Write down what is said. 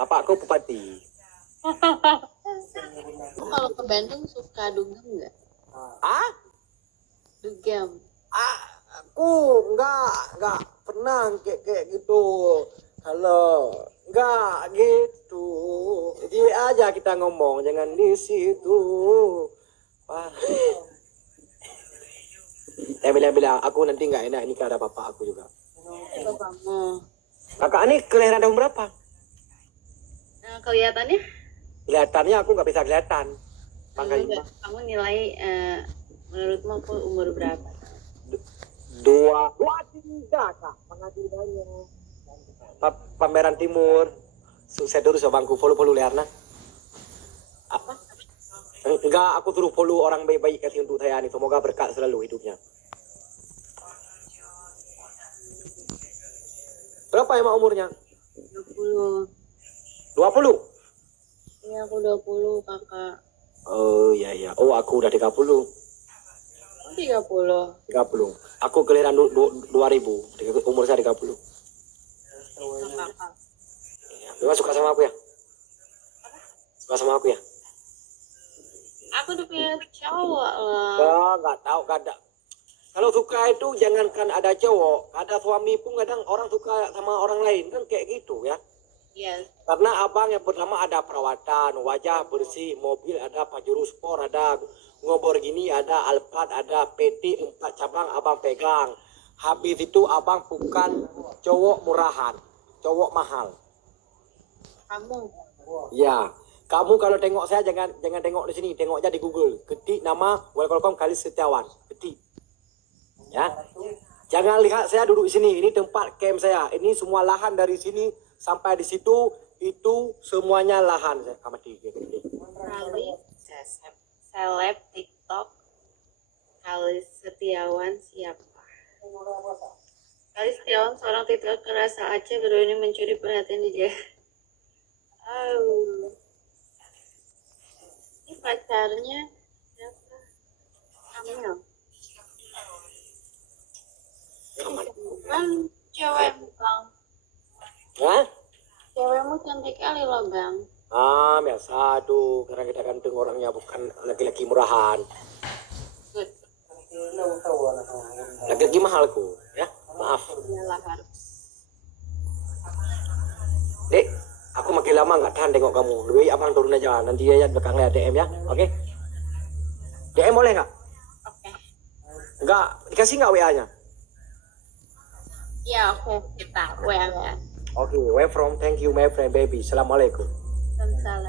Bapakku bupati. Kalau ke Bandung suka dugem nggak? Ah? Dugem. Aku nggak pernah kayak gitu. Halo, nggak gitu. Jadi aja kita ngomong, jangan di situ. Wah. Saya bilang aku nanti nggak enak ini ada bapak aku juga. Bapakmu. Kakak ini kelahiran tahun berapa? Nah, kelihatannya Kelihatannya aku nggak bisa kelihatan. Makanya kamu nilai menurutmu aku umur berapa? dua tiga kak pengadilannya pameran timur sukses terus bangku follow liarna apa enggak aku suruh follow orang baik-baik kasih untuk saya nih semoga berkat selalu hidupnya. Berapa emang umurnya? 20. 20? Iya aku 20 kakak. Oh iya oh aku udah 30. 30. Aku kelahiran 2000 umur saya 30. Kakak. Memang suka sama aku ya? Suka sama aku ya? Aku udah punya cowok lah. Nggak tahu kadang. Kalau suka itu jangankan ada cowok, ada suami pun kadang orang suka sama orang lain kan kayak gitu ya. Yes. Karena abang yang pertama ada perawatan, wajah bersih, mobil ada Pajero Sport, ada ngobor gini, ada Alphard, ada PT 4 cabang abang pegang. Habis itu abang bukan cowok murahan, cowok mahal. Kamu. Ya, kamu kalau tengok saya jangan tengok di sini, tengoknya di Google. Ketik nama Welcome Khalis Setiawan, ketik. Ya, jangan lihat saya duduk di sini. Ini tempat camp saya. Ini semua lahan dari sini sampai di situ itu semuanya lahan. Saya amati. Khalis seleb TikTok. Khalis Setiawan siapa? Khalis Setiawan seorang TikToker asal Aceh baru ini mencuri perhatian di dia. Ini pacarnya siapa? Amel. Kan cewekmu bang. Hah? Cewekmu cantik kali loh bang. Biasa tuh. Karena kita ganteng orangnya bukan laki-laki murahan. Good. Laki-laki mahalku, ya. Maaf. Iyalah harus. Dek, aku makin lama nggak tahan tengok kamu. Lebih baik abang turun aja. Nanti ya belakangnya DM ya. Oke? DM boleh nggak? Oke. Nggak, dikasih nggak WA-nya? Ya oke kita WA. Oke, where from? Thank you my friend baby. Assalamualaikum. Salam.